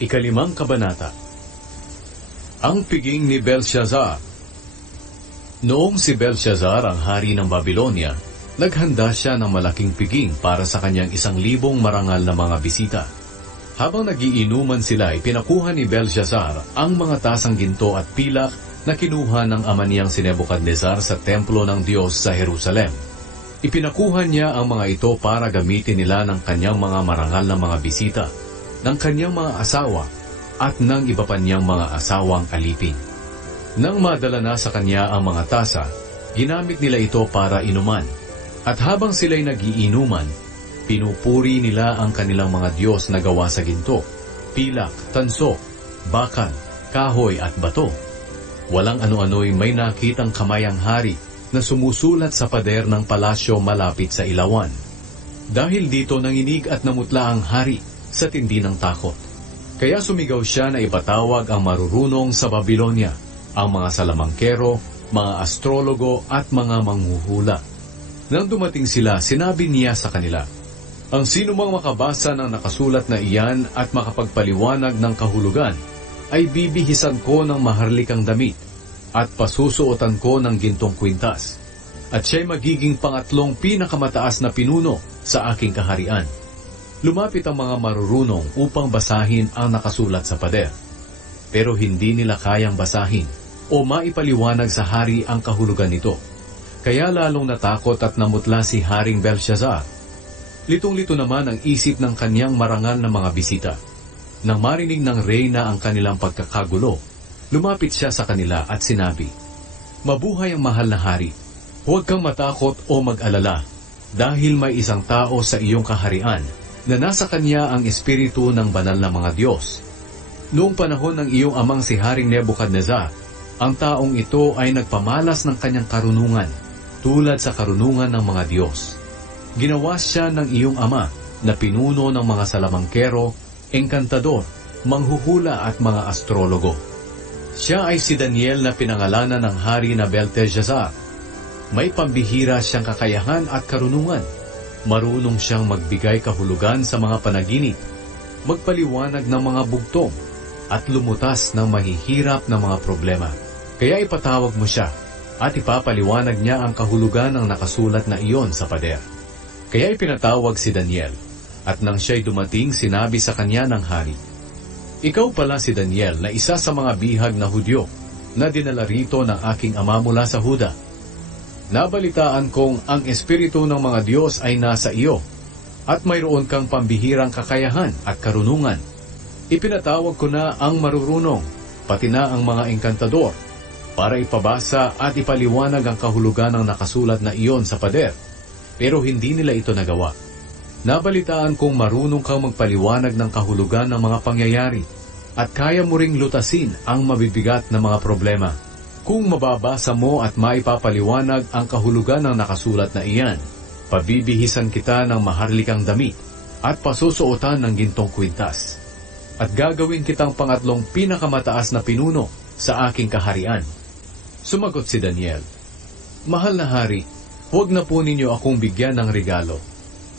Ikalimang kabanata. Ang piging ni Belshazzar. Noong si Belshazzar ang hari ng Babylonia, naghanda siya ng malaking piging para sa kanyang 1,000 marangal na mga bisita. Habang nagiinuman sila, ipinakuha ni Belshazzar ang mga tasang ginto at pilak na kinuha ng ama niyang si Nebuchadnezzar sa templo ng Diyos sa Jerusalem. Ipinakuha niya ang mga ito para gamitin nila ng kanyang mga marangal na mga bisita, ng kanyang mga asawa, at ng iba pa niyang mga asawang alipin. Nang madala na sa kanya ang mga tasa, ginamit nila ito para inuman. At habang sila'y nagiinuman, pinupuri nila ang kanilang mga Diyos na gawa sa ginto, pilak, tanso, bakal, kahoy at bato. Walang ano-ano'y may nakitang kamayang hari na sumusulat sa pader ng palasyo malapit sa ilawan. Dahil dito nanginig at namutla ang hari sa tindi ng takot. Kaya sumigaw siya na ipatawag ang marurunong sa Babylonia, ang mga salamangkero, mga astrologo at mga manghuhula. Nang dumating sila, sinabi niya sa kanila, "Ang sinumang makabasa ng nakasulat na iyan at makapagpaliwanag ng kahulugan, ay bibihisan ko ng maharlikang damit at pasusuotan ko ng gintong kwintas, at siya'y magiging pangatlong pinakamataas na pinuno sa aking kaharian." Lumapit ang mga marurunong upang basahin ang nakasulat sa pader. Pero hindi nila kayang basahin o maipaliwanag sa hari ang kahulugan nito. Kaya lalong natakot at namutla si Haring Belshazzar. Litong-lito naman ang isip ng kanyang marangal na mga bisita. Nang marinig ng reyna ang kanilang pagkakagulo, lumapit siya sa kanila at sinabi, "Mabuhay ang mahal na hari. Huwag kang matakot o mag-alala, dahil may isang tao sa iyong kaharian na nasa kanya ang espiritu ng banal na mga Diyos. Noong panahon ng iyong amang si Haring Nebuchadnezzar, ang taong ito ay nagpamalas ng kanyang karunungan, tulad sa karunungan ng mga Diyos. Ginawa siya ng iyong ama na pinuno ng mga salamangkero, engkantador, manghuhula at mga astrologo. Siya ay si Daniel na pinangalanan ng hari na Belteshazzar. May pambihira siyang kakayahan at karunungan. Marunong siyang magbigay kahulugan sa mga panaginip, magpaliwanag ng mga bugtong, at lumutas ng mahihirap na mga problema. Kaya ipatawag mo siya, at ipapaliwanag niya ang kahulugan ng nakasulat na iyon sa pader. Kaya ipinatawag si Daniel, at nang siya'y dumating, sinabi sa kanya ng hari, "Ikaw pala si Daniel na isa sa mga bihag na Hudyo, na dinala rito ng aking ama mula sa Huda. Nabalitaan kong ang espiritu ng mga Diyos ay nasa iyo, at mayroon kang pambihirang kakayahan at karunungan. Ipinatawag ko na ang marurunong, pati na ang mga engkantador, para ipabasa at ipaliwanag ang kahulugan ng nakasulat na iyon sa pader, pero hindi nila ito nagawa. Nabalitaan kong marunong kang magpaliwanag ng kahulugan ng mga pangyayari, at kaya mo ring lutasin ang mabibigat na mga problema. Kung mababasa mo at maipapaliwanag ang kahulugan ng nakasulat na iyan, pabibihisan kita ng maharlikang damit at pasusuotan ng gintong kwintas. At gagawin kitang pangatlong pinakamataas na pinuno sa aking kaharian." Sumagot si Daniel, "Mahal na hari, huwag na po ninyo akong bigyan ng regalo.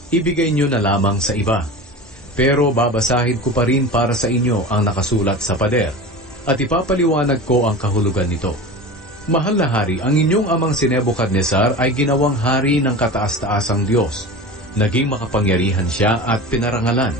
Ibigay nyo na lamang sa iba. Pero babasahin ko pa rin para sa inyo ang nakasulat sa pader, at ipapaliwanag ko ang kahulugan nito. Mahal na hari, ang inyong amang si Nebuchadnezzar ay ginawang hari ng kataas-taasang Diyos. Naging makapangyarihan siya at pinarangalan.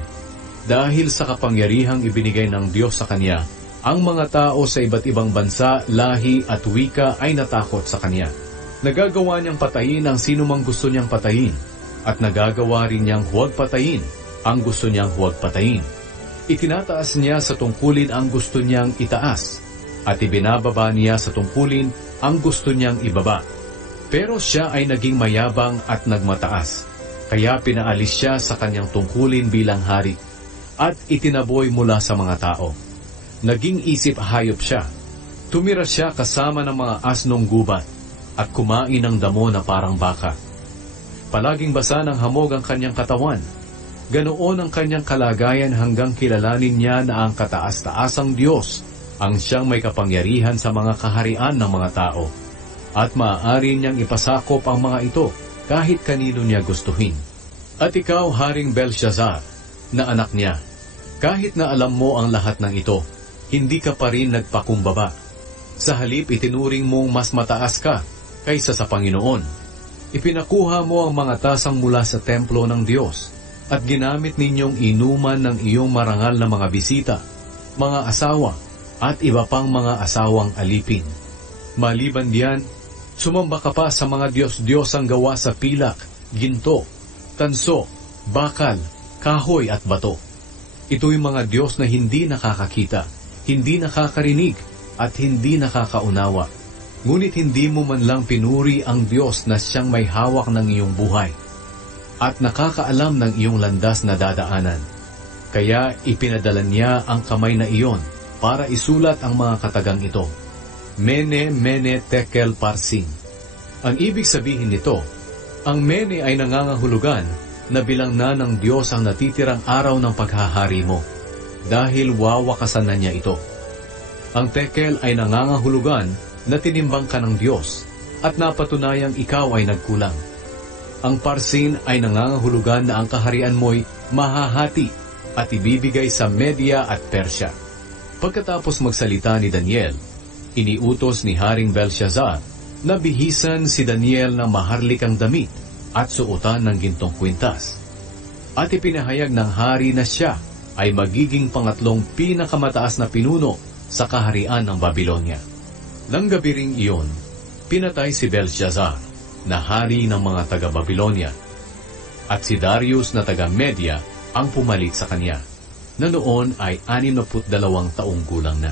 Dahil sa kapangyarihang ibinigay ng Diyos sa kanya, ang mga tao sa iba't ibang bansa, lahi at wika ay natakot sa kanya. Nagagawa niyang patayin ang sinumang gusto niyang patayin, at nagagawa rin niyang huwag patayin ang gusto niyang huwag patayin. Itinataas niya sa tungkulin ang gusto niyang itaas, at ibinababa niya sa tungkulin ang gusto niyang ibaba. Pero siya ay naging mayabang at nagmataas, kaya pinaalis siya sa kanyang tungkulin bilang hari, at itinaboy mula sa mga tao. Naging isip hayop siya. Tumira siya kasama ng mga asnong gubat, at kumain ng damo na parang baka. Palaging basa ng hamog ang kanyang katawan. Ganoon ang kanyang kalagayan hanggang kilalanin niya na ang kataas-taasang Diyos ang siyang may kapangyarihan sa mga kaharian ng mga tao, at maaari niyang ipasakop ang mga ito kahit kanino niya gustuhin. At ikaw, Haring Belshazzar, na anak niya, Kahit na alam mo ang lahat ng ito, hindi ka pa rin nagpakumbaba. Sa halip itinuring mong mas mataas ka kaysa sa Panginoon. Ipinakuha mo ang mga tasang mula sa templo ng Diyos at ginamit ninyong inuman ng iyong marangal na mga bisita, mga asawa, at iba pang mga asawang alipin. Maliban diyan, sumamba ka pa sa mga Diyos-Diyos ang gawa sa pilak, ginto, tanso, bakal, kahoy at bato. Ito'y mga Diyos na hindi nakakakita, hindi nakakarinig, at hindi nakakaunawa. Ngunit hindi mo man lang pinuri ang Diyos na siyang may hawak ng iyong buhay at nakakaalam ng iyong landas na dadaanan. Kaya ipinadala niya ang kamay na iyon para isulat ang mga katagang ito. Mene, Mene, Tekel, Parsin. Ang ibig sabihin nito, ang Mene ay nangangahulugan na bilang na ng Diyos ang natitirang araw ng paghahari mo, dahil wawakasan na niya ito. Ang Tekel ay nangangahulugan na tinimbang ka ng Diyos at napatunayang ikaw ay nagkulang. Ang Parsin ay nangangahulugan na ang kaharian mo'y mahahati at ibibigay sa Media at Persya. Pagkatapos magsalita ni Daniel, iniutos ni Haring Belshazzar na bihisan si Daniel ng maharlikang damit at suotan ng gintong kwintas. At ipinahayag ng hari na siya ay magiging pangatlong pinakamataas na pinuno sa kaharian ng Babylonia. Nang gabi ring iyon, pinatay si Belshazzar na hari ng mga taga-Babylonia, at si Darius na taga-Media ang pumalit sa kanya, na noon ay 62 taong gulang na.